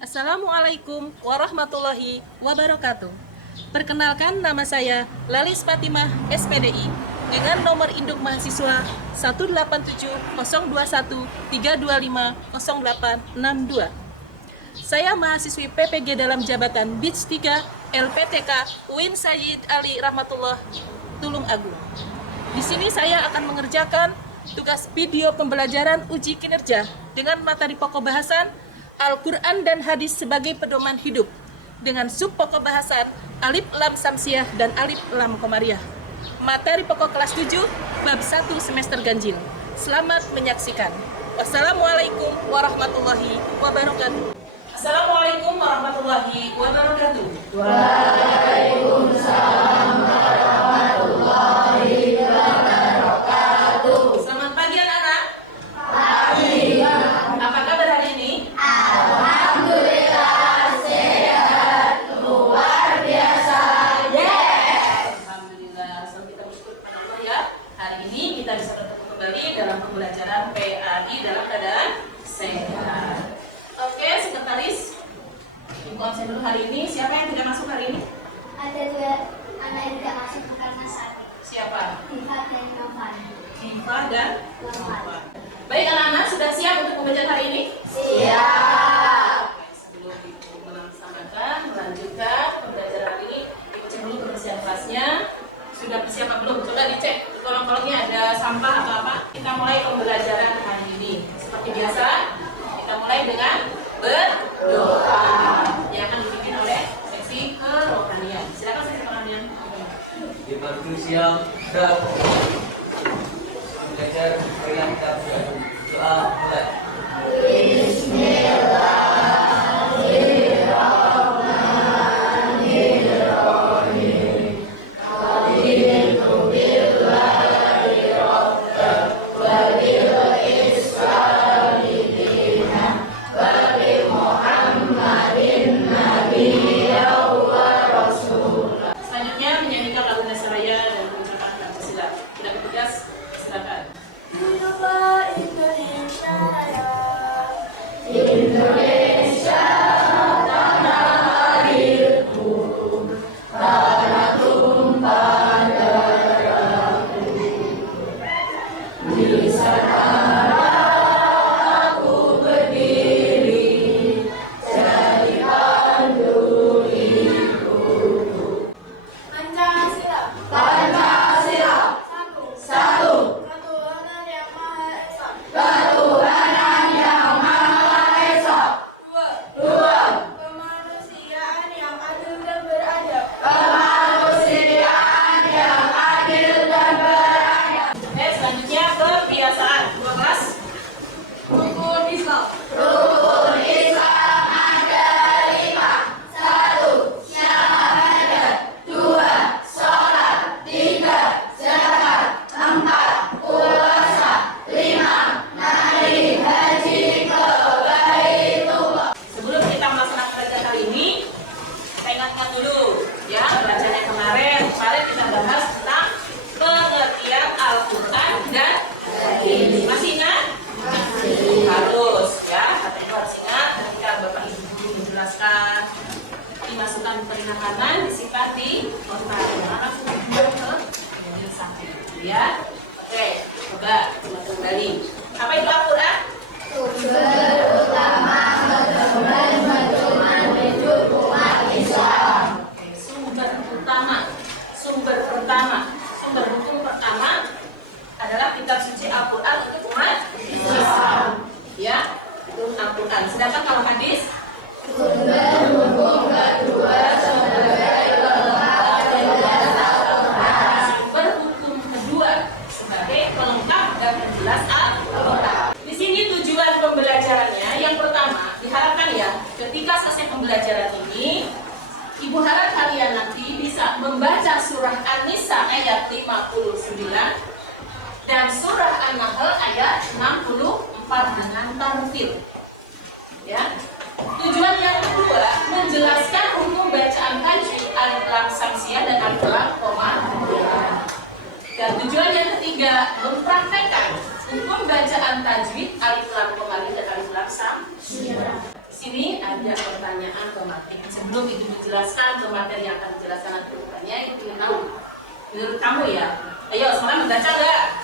Assalamualaikum warahmatullahi wabarakatuh. Perkenalkan, nama saya Lalis Fatimah SPDI dengan nomor induk mahasiswa 1870213250862. Saya mahasiswi PPG dalam jabatan BIDS 3 LPTK UIN Sayyid Ali Rahmatullah Tulung Agung. Di sini saya akan mengerjakan tugas video pembelajaran uji kinerja dengan materi pokok bahasan Al-Quran dan Hadis sebagai pedoman hidup dengan sub pokok bahasan Alif Lam Samsiah dan Alif Lam Komariah. Materi pokok kelas 7 bab 1 semester ganjil. Selamat menyaksikan. Wassalamualaikum warahmatullahi wabarakatuh. Assalamualaikum warahmatullahi wabarakatuh. Waalaikumsalam warahmatullahi wabarakatuh. Selamat pagi anak-anak. Pagi. Apa kabar hari ini? Alhamdulillah sehat luar biasa. Yes. Alhamdulillah. So, kita bersyukur kepada Allah ya. Hari ini kita bisa bertemu kembali dalam pembelajaran PAI dalam keadaan sehat. Oke, sekretaris. Ibu absen dulu hari ini. Siapa yang tidak masuk hari ini? Ada dua anak yang tidak masuk karena sakit. Siapa? Diva dan Novan. Diva dan Novan. Baik anak-anak, sudah siap untuk pembelajaran hari ini? Siap. Sebelum Ibu melaksanakan, melanjutkan pembelajaran hari ini, Ibu cek dulu kebersihan kelasnya. Sudah bersih apa belum? Coba dicek kolong-kolongnya ada sampah atau apa. Kita mulai pembelajaran hari ini. Seperti biasa, kita mulai dengan berdoa yang akan dipimpin oleh seksi kerohanian. Silakan seksi kerohanian. Di waktu siang dan belajar dengan kita doa mulai. Selanjutnya menyanyikan lagu Nasraya dan mengucapkan Pancasila. Tidak bertugas, silakan. Indonesia tanah airku, tanah tumpah darahku. Di sana aku berdiri, jadi pandu hidupku. Pancasila. Pancasila, satu. Ketuhanan yang Maha Esa. Ketuhanan yang Maha Esa. Dua. Kemanusiaan yang adil dan beradab. Kemanusiaan yang adil dan beradab. Oke, selanjutnya kebiasaan 12. Rukun Islam. Rukun Islam ada 5. 1. Syahadat. 2. Sholat. 3. Zakat. 4. Puasa. 5. Naik haji ke Baitullah. Sebelum kita melaksanakan pelajaran kali ini, kita ingatkan dulu ya pelajaran kemarin. Kemarin kita bahas tentang pengertian Al-Quran dan Hadis. Masih ingat? Harus ya, katanya harus ingat. Ketika Bapak Ibu guru menjelaskan, dimasukkan penekanan, disingkat di nota. Jangan langsung dibuang ke penjelasan ya. Oke, coba kembali. Apa itu Al-Quran? Sumber utama pedoman hidup umat Islam. Sumber hukum pertama adalah kitab suci Al-Quran untuk umat Islam. Ya, itu Al-Quran. Sedangkan kalau hadis, Sumber hukum kedua sebagai pelengkap penjelasan Al-Quran. sumber hukum kedua sebagai pelengkap dan penjelas Al-Quran. Di sini tujuan pembelajarannya yang pertama diharapkan ya, ketika selesai pembelajaran ini, Ibu harap kalian nanti bisa membaca surah An-Nisa ayat 59 dan surah An-Nahl ayat 64 dengan tartil. Ya. Tujuan yang kedua menjelaskan hukum bacaan tajwid Alif Lam Samsiah dan Alif Lam Komariah. Dan tujuan yang ketiga mempraktekkan hukum bacaan tajwid Alif Lam Komariah dan Alif Lam Samsiah. Sini ada pertanyaan ke materi. Sebelum itu dijelaskan ke materi yang akan dijelaskan nanti depannya, itu ingin tahu. Menurut kamu ya, ayo semuanya membaca nggak?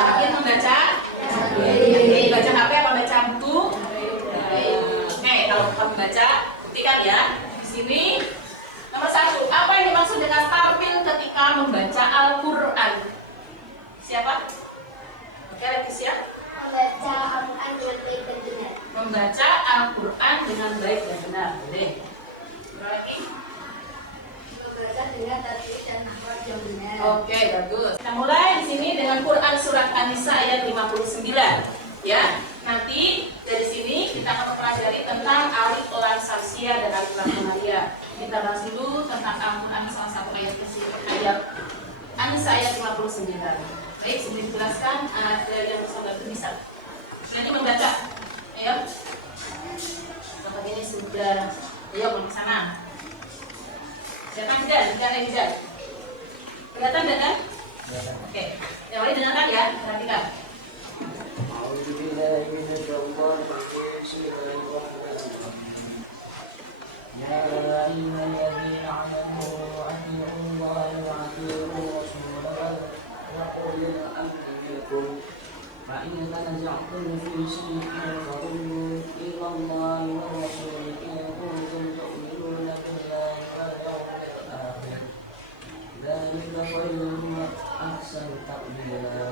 Yakin membaca? Yakin. Baca HP apa baca buku? Oke, kalau kamu baca, buktikan ya. Di sini nomor 1, apa yang dimaksud dengan tampil ketika membaca Al-Quran? Siapa? Oke, Leticia. Membaca Al-Quran dengan baik dan benar. Membaca Al-Quran dengan baik dan benar. Boleh. Lagi. Membaca dengan tajwid dan nahwu yang benar. Oke, bagus. Kita mulai di sini dengan Quran surat An-Nisa ayat 59. Ya. Nanti dari sini kita akan mempelajari tentang alif lam samsiah dan alif lam komariah. Kita bahas dulu tentang Al-Quran salah satu ayat An-Nisa ayat 59. Baik, sebelum dijelaskan ada yang saudara bisa. Nanti membaca. Ayo. Tempat ini sudah. Ayo ke sana. Siapa tidak? Tidak ada tidak. Kelihatan tidak kan? Oke. Yang lain dengarkan ya. Perhatikan. يا أيها الذين آمنوا أطيعوا الله وأطيعوا رسوله وأولي الأمر منكم فإن تنازعتم في شيء فردوه إلى الله والرسول إن كنتم تؤمنون بالله واليوم الآخر ذلك خير وأحسن تأويلا.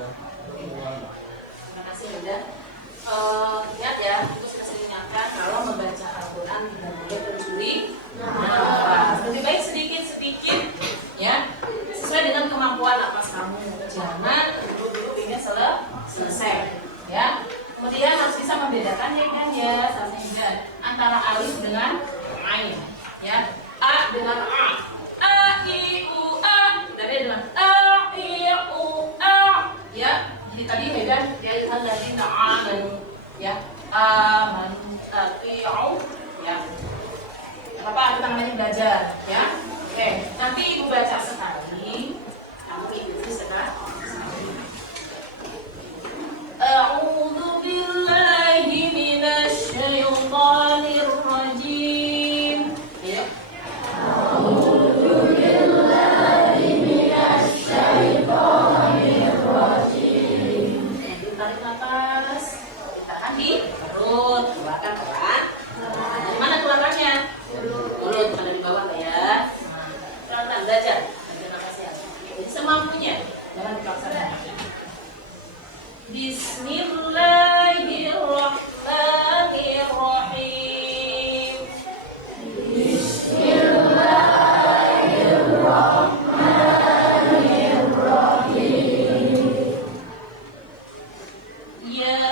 Terima kasih Bunda. Lihat ya, itu sudah saya ingatkan kalau membaca Al-Quran tidak boleh mencuri. Lebih baik sedikit-sedikit ya, sesuai dengan kemampuan nafas kamu. Jangan buru-buru ini selesai ya. Kemudian harus bisa membedakan ya kan ya, sama enggak antara alif dengan ain ya. A dengan a. A I U A. Tadi dengan a I U A ya. Jadi tadi beda ya itu tadi amanu ya. Amanu tati'u ya. Apa kita namanya belajar ya. Oke, nanti Ibu baca sekali. Kamu ikuti sekali. A'udzu billahi minasy syaithanir rajim. Ya. Tarik nafas, ditahan di perut, keluarkan pelan. Dari mana keluarannya? Mulut, ada di bawah ya. Pelan-pelan belajar nafasnya. Jadi semampunya, jangan dipaksa. Bismillahirrahmanirrahim. Ya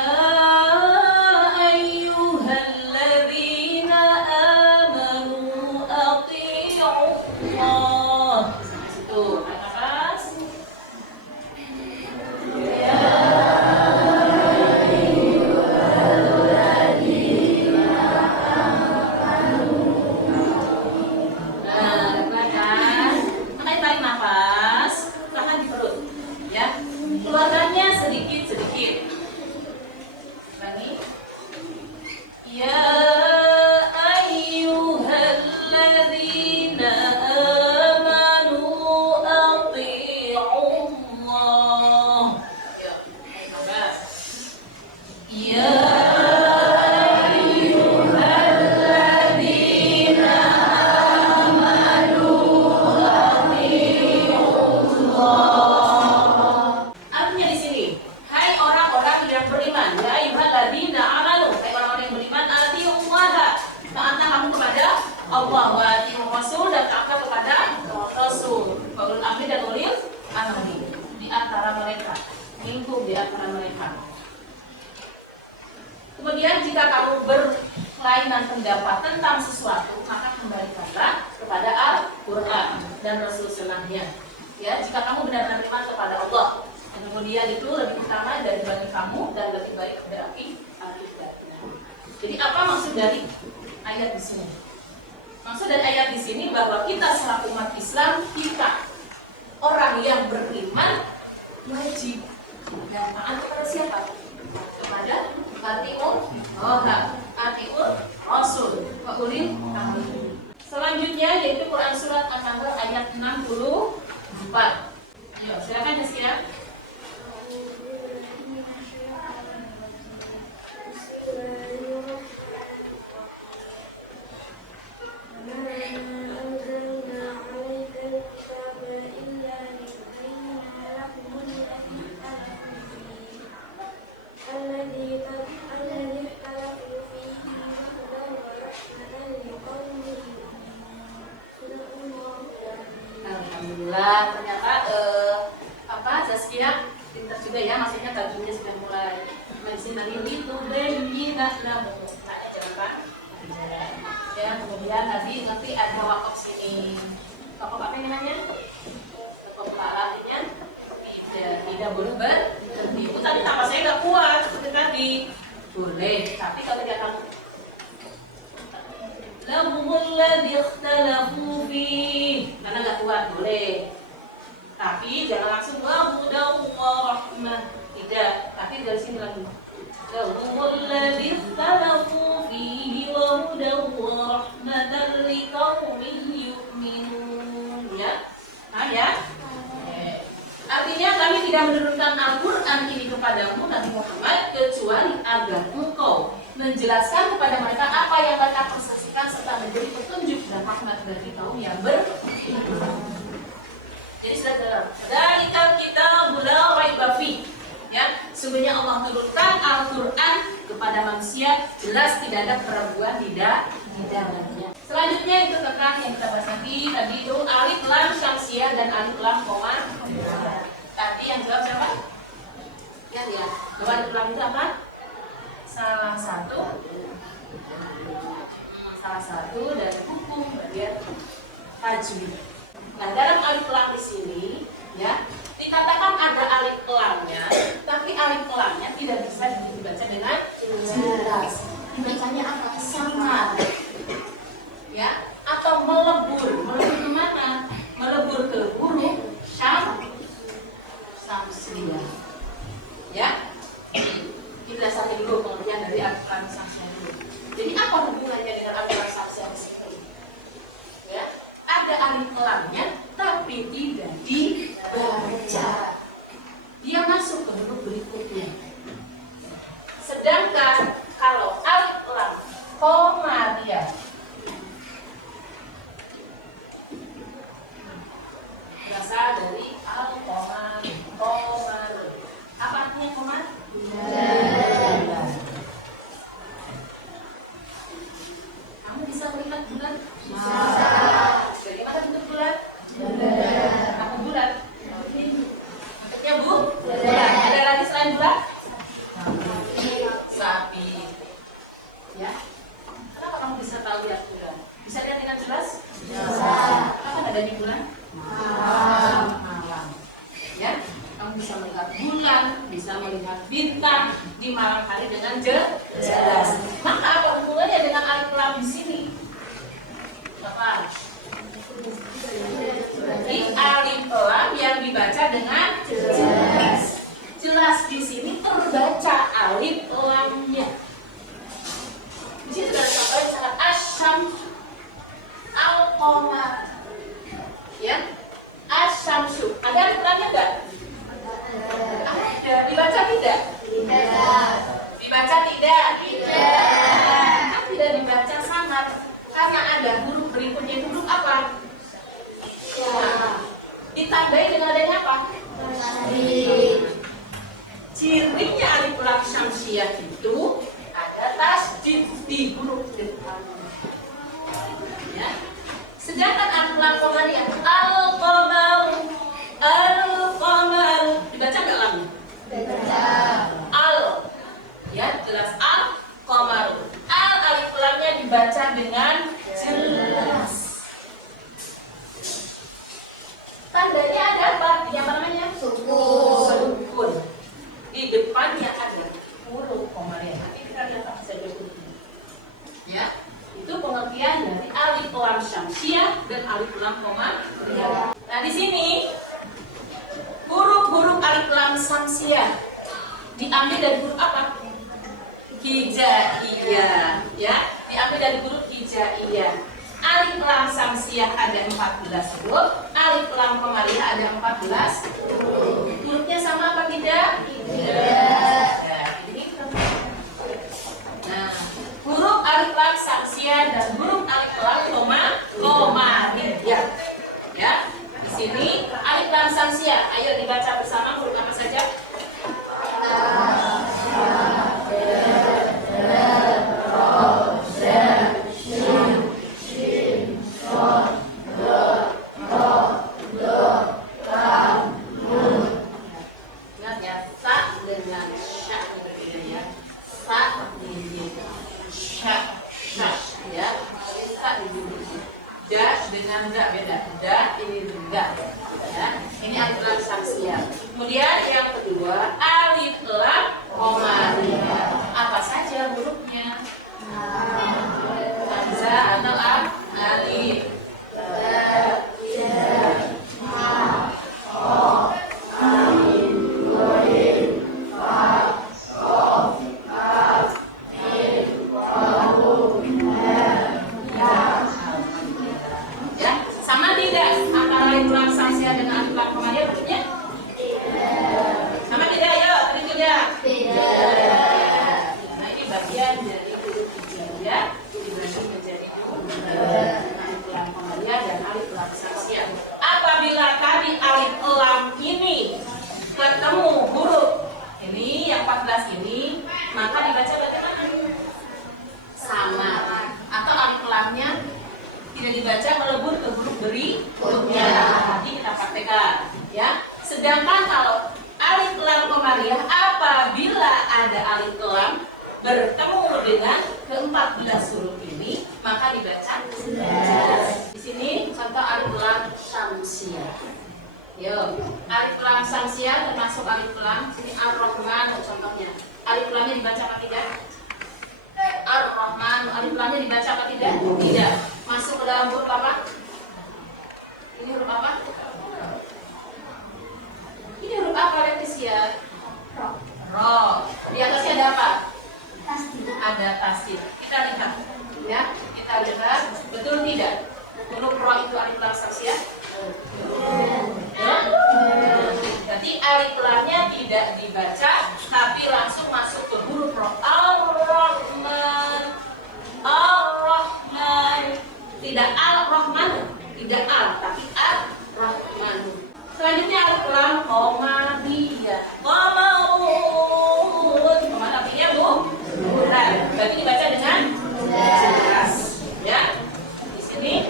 ayyuhalladzina amanu athi'ullah. Sampai situ. Nafas. Tarik nafas, tahan di perut, ya. Keluarkannya sedikit-sedikit. Lagi. Ya ayyuhalladzina amanu athi'ullah. Yuk, nafas. Ya artinya di sini, hai orang-orang yang beriman, ya ayyuhalladzina amanu, hai orang-orang yang beriman, atiullaha, taatlah kamu kepada Allah, wa atiur rasul, dan taatlah kepada Rasul, wa ulil amri dan ulil amri di antara mereka, minkum di antara mereka. Kemudian jika kamu berlainan pendapat tentang sesuatu, maka kembalikanlah kepada Al-Quran dan Rasul Sunnahnya. Ya, jika kamu benar-benar beriman kepada Allah, dan kemudian itu lebih utama dari bagi kamu dan lebih baik berarti akibatnya. Jadi apa maksud dari ayat di sini? Maksud dari ayat di sini bahwa kita selaku umat Islam, kita orang yang beriman wajib dan taat kepada siapa? Kepada Atiullah. atiur rasul wa ulil amri. Selanjutnya yaitu Quran surat An-Nahl ayat 64. Yuk, silakan Jaskia. Alhamdulillah, ternyata Zaskia pintar juga ya, maksudnya tajwidnya sudah mulai mensinari itu benar jangan ya. Kemudian tadi nanti ada wakaf sini, wakaf apa yang namanya? Wakaf artinya tidak boleh berhenti. Itu tadi tambah saya nggak kuat seperti tadi. Boleh, tapi kalau dia akan lahumul ladzi ikhtalafu fihi, karena nggak kuat boleh. Tapi jangan langsung wahudan wa rahmah. Tidak, tapi dari sini lagi. Lahumul ladzi ikhtalafu fihi wahudan wa rahmatan liqaumin yu'minun. Ya. Nah ya. Artinya kami tidak menurunkan Al-Quran ini kepadamu Nabi Muhammad kecuali agar engkau menjelaskan kepada mereka apa yang mereka persaksikan serta menjadi petunjuk dan rahmat bagi kaum yang beriman. Jadi sudah dalam dari kita la raiba fi, ya, sungguhnya Allah menurunkan Al-Quran kepada manusia jelas tidak ada keraguan di dalamnya. Selanjutnya itu tentang yang kita bahas tadi itu alif lam syamsiah dan alif lam koma. Tadi yang jawab siapa? Ya. Bahwa alif lam itu apa? Salah satu dari hukum bagian tajwid. Nah, dalam alif lam di sini ya, dikatakan ada alif lamnya, tapi alif lamnya tidak bisa dibaca dengan jelas. Dibacanya apa? Samar. Ya, atau melebur kemana? Melebur ke huruf samsiah. Ya, kita dasarnya dulu pengertian dari alif lam samsiah dulu. Jadi apa hubungannya dengan alif lam samsiah di sini? Ya, ada alif lamnya, tapi tidak dibaca. Dia masuk ke huruf berikutnya. Sedangkan kalau alif lam komariah berasal dari al-qamar. Apa artinya qamar? Bulan. Kamu bisa melihat bulan? Bisa. Bagaimana bentuk bulan? Bulan. Apa bulan? Bentuknya bulan. Ada lagi selain bulan? Sapi. Ya. Kenapa kamu bisa tahu lihat bulan? Bisa lihat dengan jelas? Bisa. Kapan adanya bulan? Malam. Ya, kamu bisa melihat bulan, bisa melihat bintang di malam hari dengan jelas. Maka apa hubungannya dengan alif lam di sini? Apa? Jadi alif lam yang dibaca dengan jelas. Jelas di sini terbaca alif lamnya. Di sini sudah ada contoh misalnya asyam, al-qamar. Ya, asyamsu. Ada alif lamnya enggak? Ada. Dibaca tidak? Tidak. Dibaca tidak? Tidak. Kan tidak dibaca samar karena ada huruf berikutnya. Huruf apa? Ya. Ditandai dengan adanya apa? Cirinya alif lam syamsiah itu ada tasdid di huruf depan. Ya. Sedangkan alif lam qamariyah al-qamar dibaca enggak lam? Dibaca. Al. Ya, jelas al-qamar. Al alif lamnya dibaca dengan jelas. Tandanya ada apa? Yang namanya sukun. Di depannya ada huruf qamariyah. Nanti kita lihat apa saja hurufnya. Ya. Itu pengertian dari alif lam syamsiah dan alif lam qamariyah. Nah, di sini huruf-huruf alif lam syamsiah diambil dari huruf apa? hijaiyah, ya, diambil dari huruf hijaiyah. Alif lam samsiah ada 14 huruf, alif lam qamariyah ada 14 huruf. Hurufnya sama apa tidak? Tidak. Nah, huruf alif lam samsiah dan huruf alif lam qamariyah. Ya, di sini alif lam samsiah. Ayo dibaca bersama huruf apa saja? Ingat ya, sa dengan sya berbeda ya. Sa dengan sya, ya. Sa dengan da dengan da beda. Da ini da, ya. Ini alif lam samsiah. Kemudian yang kedua alif lam qamariyah. Apa saja hurufnya? Hamzah atau alif. Ya, sama tidak antara alif lam samsiah dengan alif lam qamariyah bentuknya? Sama tidak? Ayo, tidak. Nah, ini bagian dari huruf hijaiyah dibagi menjadi dua, alif lam qamariyah dan alif lam samsiah. Apabila tadi alif lam ini ketemu huruf ini yang 14 ini, maka dibaca bagaimana? Sama. Atau alif lamnya tidak dibaca melebur ke huruf berikutnya. Nanti kita praktekkan, ya. Sedangkan kalau alif lam qamariyah apabila ada alif lam bertemu dengan ke-14 huruf ini, maka dibaca di sini contoh alif lam samsiah. Yo, alif lam samsiah termasuk alif lam sini ar-rahman contohnya. Alif lamnya dibaca apa tidak? Ar-rahman, alif lamnya dibaca apa tidak? Tidak. Masuk ke dalam huruf apa? Ini huruf apa? Ini huruf apa, Leticia? Ro. Di atasnya ada apa? Ada tasdid. Kita lihat, ya. Kita lihat, betul tidak? Huruf ro itu alif lam samsiah. Jadi alif lamnya tidak dibaca, tapi langsung masuk ke huruf ro. Ar-Rahman, Ar-Rahman. Tidak Al-Rahman, tidak Al, tapi Ar-Rahman. Selanjutnya alif lam qamariyah. Qamarun. Kemana artinya, Bu? Bulan. Berarti dibaca dengan jelas. Ya. Di sini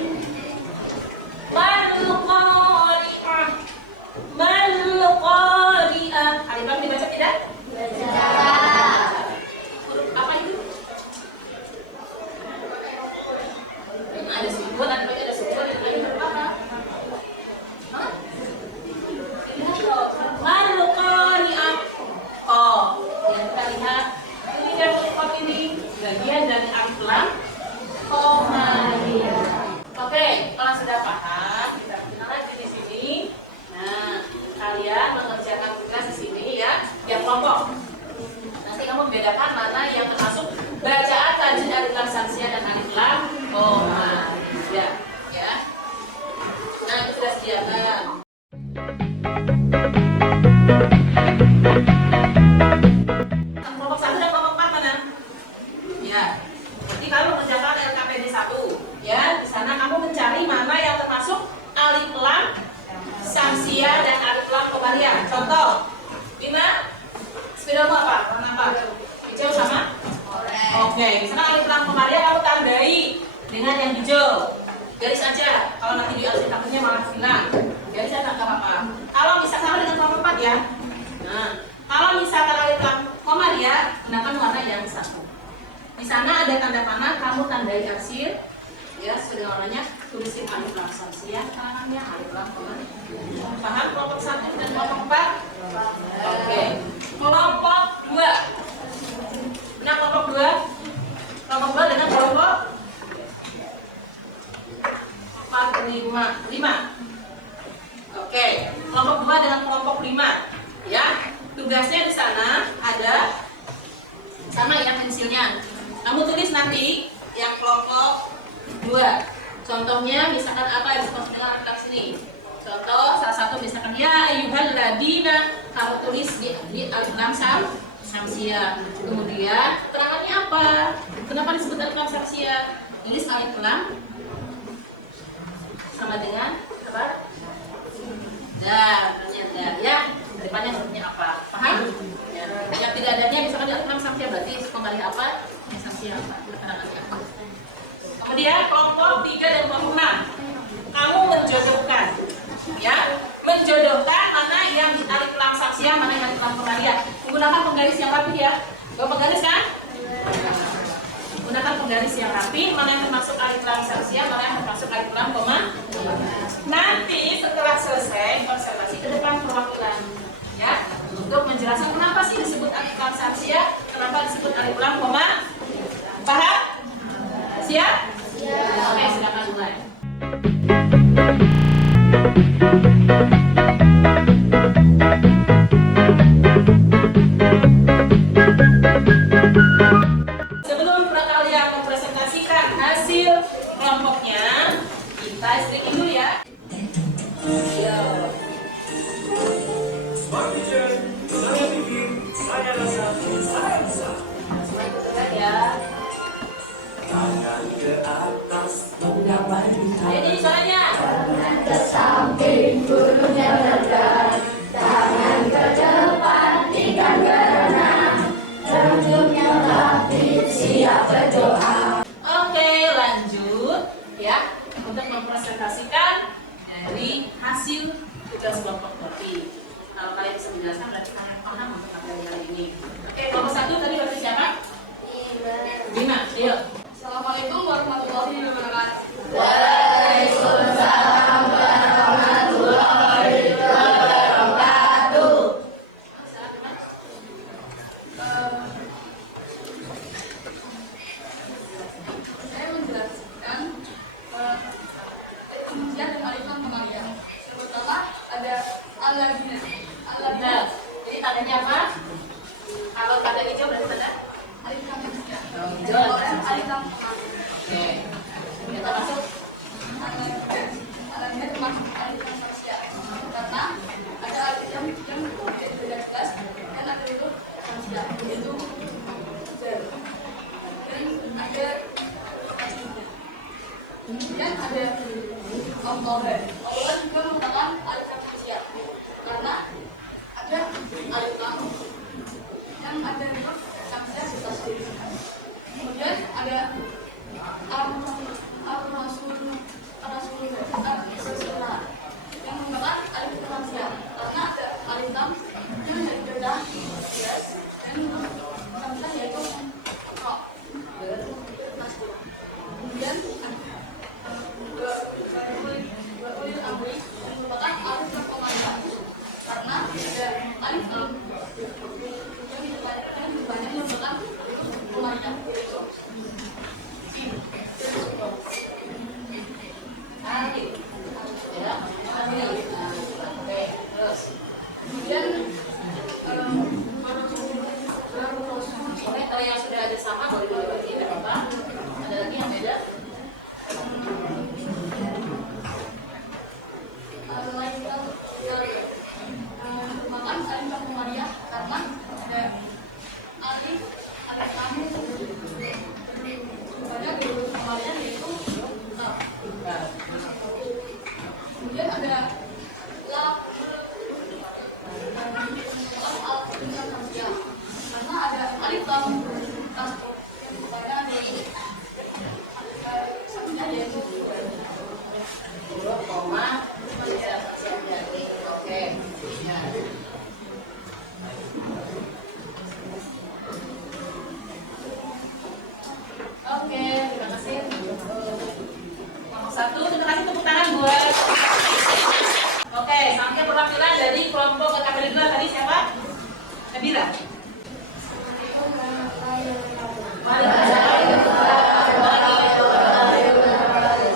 Mal-Qari'ah. Mal-Qari'ah. Alif lam dibaca tidak? Huruf apa itu? Ada sukun, ada sukun, ada huruf apa? Hah? Mal-Qari'ah. Oh, yang kita lihat ini dan huruf ini bagian dari alif lam qamariyah. Oke, kalau sudah paham, kita kenal lagi di sini. Nah, kalian mengerjakan tugas di sini ya, yang kelompok. Nanti kamu membedakan mana yang termasuk bacaan tajwid alif lam samsiah dan alif lam qamariyah, ya. Nah, itu sudah sediakan. Kelompok 1 dan kelompok 4 mana? Ya. Jadi kamu mengerjakan LKPD 1, ya. Di sana kamu mencari mana yang termasuk alif lam samsiah dan alif lam qamariyah. Contoh, Bima, sepedamu apa? Warna apa? Hijau sama? Oke, misalnya alif lam qamariyah kamu tandai dengan yang hijau. Garis aja. Kalau nanti di alif takutnya malah hilang. Garis aja nggak apa-apa. Kalau misalkan sama dengan kelompok 4 ya. Nah, kalau misalkan alif lam qamariyah, gunakan warna yang satu. Di sana ada tanda panah, kamu tandai arsir. Ya, sudah warnanya tulisin alif lam samsiah, tangannya alif lam qamariyah. Paham kelompok 1 dan kelompok 4? Oke. Kelompok 2. Nah, kelompok 2. Kelompok 2 dengan kelompok 4, 5. Oke. Kelompok 2 dengan kelompok 5. Ya. Tugasnya di sana ada 1 sama ya pensilnya. Kamu tulis nanti yang kelompok 2. Contohnya misalkan apa yang dimaksud dengan alif lam sini? Contoh salah satu misalkan ya ayyuhalladzina, kamu tulis di alif lam samsiah. Kemudian keterangannya apa? Kenapa disebut alif lam samsiah? Tulis alif lam sama dengan apa? Dan ya, depannya hurufnya apa? Paham? Ya. Yang tidak adanya misalkan alif lam samsiah berarti kembali apa? Yang samsiah apa? Keterangannya apa? Kemudian kelompok 3 dan kelompok 6. Kamu menjodohkan, ya, menjodohkan mana yang di alif lam samsiah, mana yang alif lam kemariah. Menggunakan penggaris yang rapi ya. Bawa penggaris kan? Gunakan penggaris yang rapi, mana yang termasuk alif lam samsiah, mana yang termasuk alif lam koma. Nanti setelah selesai observasi ke depan perwakilan, ya, untuk menjelaskan kenapa sih disebut alif lam samsiah, kenapa disebut alif lam koma. Paham? Siap? Oke, silakan mulai. Sebelum kalian mempresentasikan hasil kelompoknya, kita strik dulu ya. Ayo jadi suaranya. Ke samping gurunya bergerak, tangan ke depan ikan berenang, rambutnya rapi siap berdoa. Oke, lanjut ya untuk mempresentasikan dari hasil tugas kelompok kopi. Kalau kalian bisa menjelaskan berarti kalian paham untuk materi kali ini. Oke, kelompok 1 tadi berarti siapa? Bima. Yuk. Assalamualaikum warahmatullahi wabarakatuh. Waalaikumsalam warahmatullahi wabarakatuh. Saya menjelaskan pengujian dan alif lam kemariah. Yang pertama ada alladzina. Nah, jadi tandanya apa? Kalau tanda hijau berarti tanda Alif lam kemariah. hijau. Alif lam kemariah. Oke. Kita masuk. Alladzina termasuk alif lam samsiah. Karena ada alif lam yang berbeda kelas dan ada itu samsiah, yaitu jar. Dan ada kemudian ada omtoran. Omtoran juga merupakan alif lam samsiah karena ada alif lam yang ada huruf samsiah di atasnya. Kemudian ada yang merupakan alif lam samsiah karena ada alif lam yang berbeda kelas dan huruf samsiah yaitu ro. Kemudian ulil amri yang merupakan alif lam kemariah karena ada alif lam yang depannya merupakan huruf kemariah yaitu sin. Alif. Ya. Alif. Oke, terus. Kemudian Oke, kalau yang sudah ada sama boleh dibagi, tidak apa-apa. Ada lagi yang beda? makan alif lam kemariah karena ada alif lam banyak huruf kemariah yaitu lam. Kemudian ada lam alif lam samsiah karena ada alif lam tasruf yang banyak ada samsiah yaitu Huruf koma. Ya, oke. Ya. Oke, terima kasih. Kelompok 1, terima kasih tepuk tangan buat. Oke, sampai perwakilan dari kelompok Kabila tadi siapa? Kabila.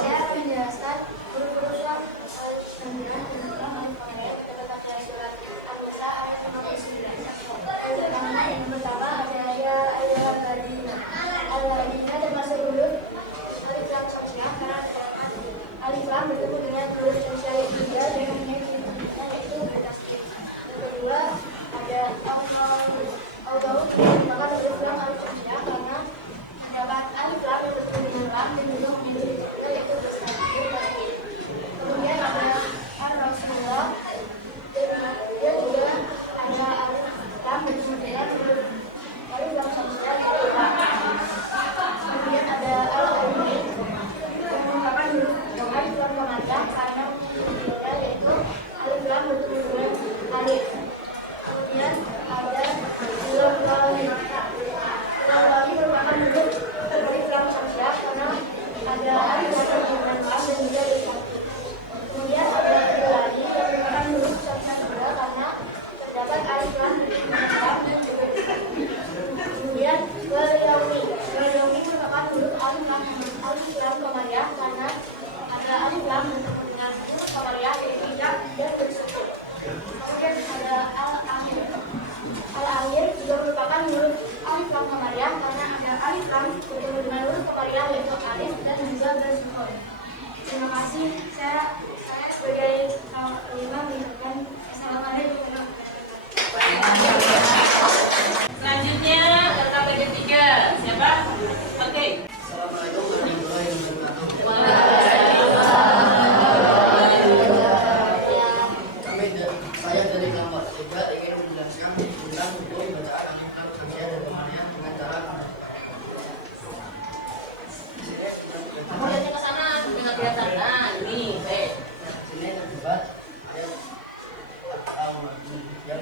Saya menjelaskan huruf-huruf yang 9 dan 6 alif kata surat An-Nisa ayat 59. Yang pertama ada ya alif lam bertemu dengan huruf tersier tiga dengan yang itu bertasdid. Yang kedua ada Allah maka alif lam alif tersier karena terdapat alif lam yang bertemu dengan lam dan juga memiliki tiga yaitu bertasdid. Kemudian ada ar-rasulullah dan dia juga ada alif lam bertemu dengan huruf alif lam tersier yaitu lam. Kemudian ada al-amin yang merupakan huruf alif lam pemanjang karena memiliki yaitu alif lam bertemu dengan alif. Kemudian ada lam-lam. Lam-lam merupakan huruf alif lam tersier karena ada alif lam bertemu dengan lam dan juga alif lam. Kemudian ada al-lali yang merupakan huruf sakinah juga karena terdapat alif lam bertemu dengan lam dan juga alif lam. Kemudian wal-yaumi merupakan huruf alif lam qamariyah karena ada alif lam bertemu dengan huruf qamariyah yaitu tidak dan bersukun. Kemudian ada al-akhir. Al-akhir juga merupakan huruf alif lam qamariyah karena ada alif lam bertemu dengan huruf qamariyah yaitu alif dan juga bersukun. Terima kasih. Saya sebagai imam mengucapkan assalamualaikum warahmatullahi wabarakatuh. Selanjutnya LKPD 3 siapa? Oke. Assalamualaikum warahmatullahi wabarakatuh. Saya dari kelompok 3 ingin menjelaskan tentang hukum bacaan alif lam tersier dan pemanjang dengan cara Kamu lihatnya ke sana, nggak kelihatan. Nah, ini, sini terlibat yang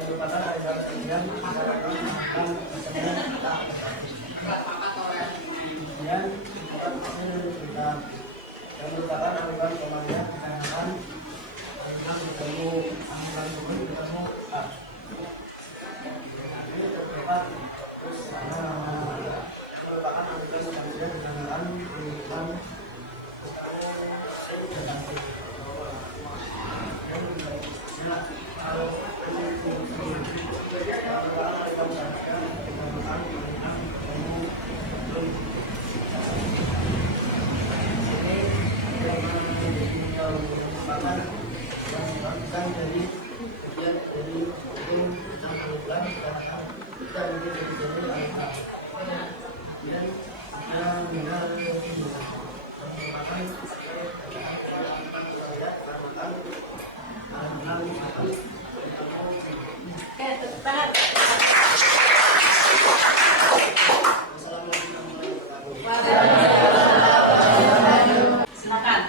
merupakan alif lam tersier yang merupakan alif lam pemanjang dengan yang bertemu alif lam bertemu a. Ini terdapat merupakan alif lam tersier dengan lam dari bagian dari hukum alif lam dan dari alif lam. Kemudian silakan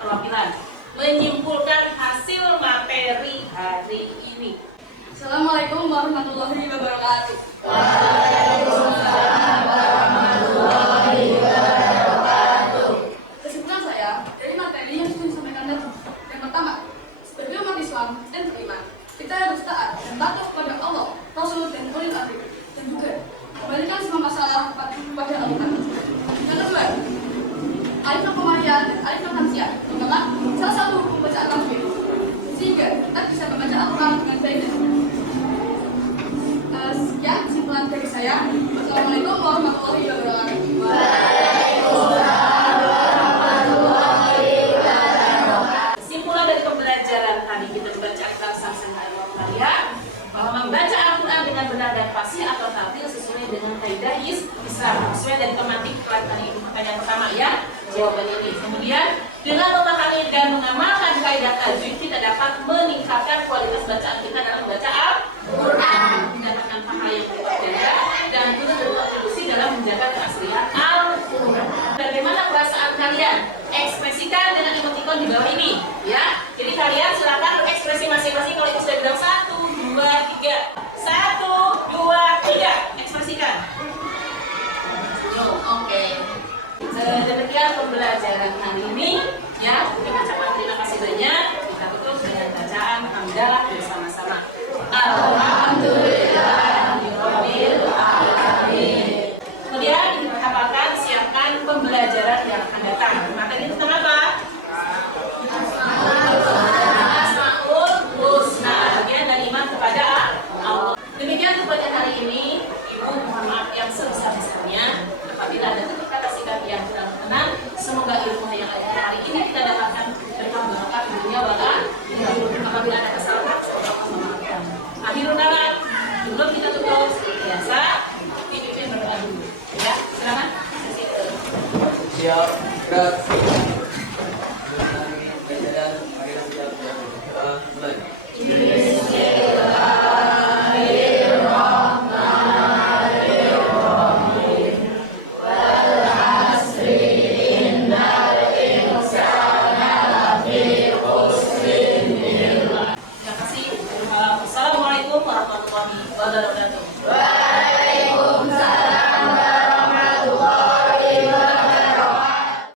perwakilan menyimpulkan hasil materi hari ini. Assalamualaikum warahmatullahi wabarakatuh. Kesimpulan saya dari materi yang sudah disampaikan tadi. Yang pertama, sebagai umat Islam dan beriman, kita harus taat dan patuh kepada Allah, Rasul dan ulil amri, dan juga kembalikan semua masalah kepada Allah. Yang kedua, alif lam qamariyah dan alif lam hamziyah merupakan salah satu hukum bacaan tajwid, sehingga kita bisa membaca Al-Quran dengan baik dan benar. Sekian kesimpulan dari saya. Wassalamualaikum warahmatullahi wabarakatuh. Kesimpulan dari pembelajaran tadi kita membaca Al-Quran kalian bahwa membaca Al-Quran dengan benar dan fasih atau tartil sesuai dengan kaidah Islam, sesuai dari tematik pertanyaan pertama ya, jawaban ini. Kemudian dengan memahami dan mengamalkan kaidah tajwid kita dapat meningkatkan kualitas bacaan kita dalam membaca Al-Quran, mendapatkan pahala yang berlipat dan juga berkontribusi dalam menjaga keaslian Al-Quran. Bagaimana perasaan kalian? Ekspresikan dengan emoticon di bawah ini ya. Jadi kalian silakan ekspresi masing-masing. Kalau itu sudah bilang 1, 2, 3, 1, 2, 3, ekspresikan. Oke. Demikian pembelajaran hari ini ya. Kita ucapkan terima kasih banyak. Kita tutup dengan bacaan hamdalah bersama-sama. Alhamdulillahirabbil alamin. Kemudian hafalkan, siapkan pembelajaran yang akan datang. Materi itu tentang apa? Siap, gerak.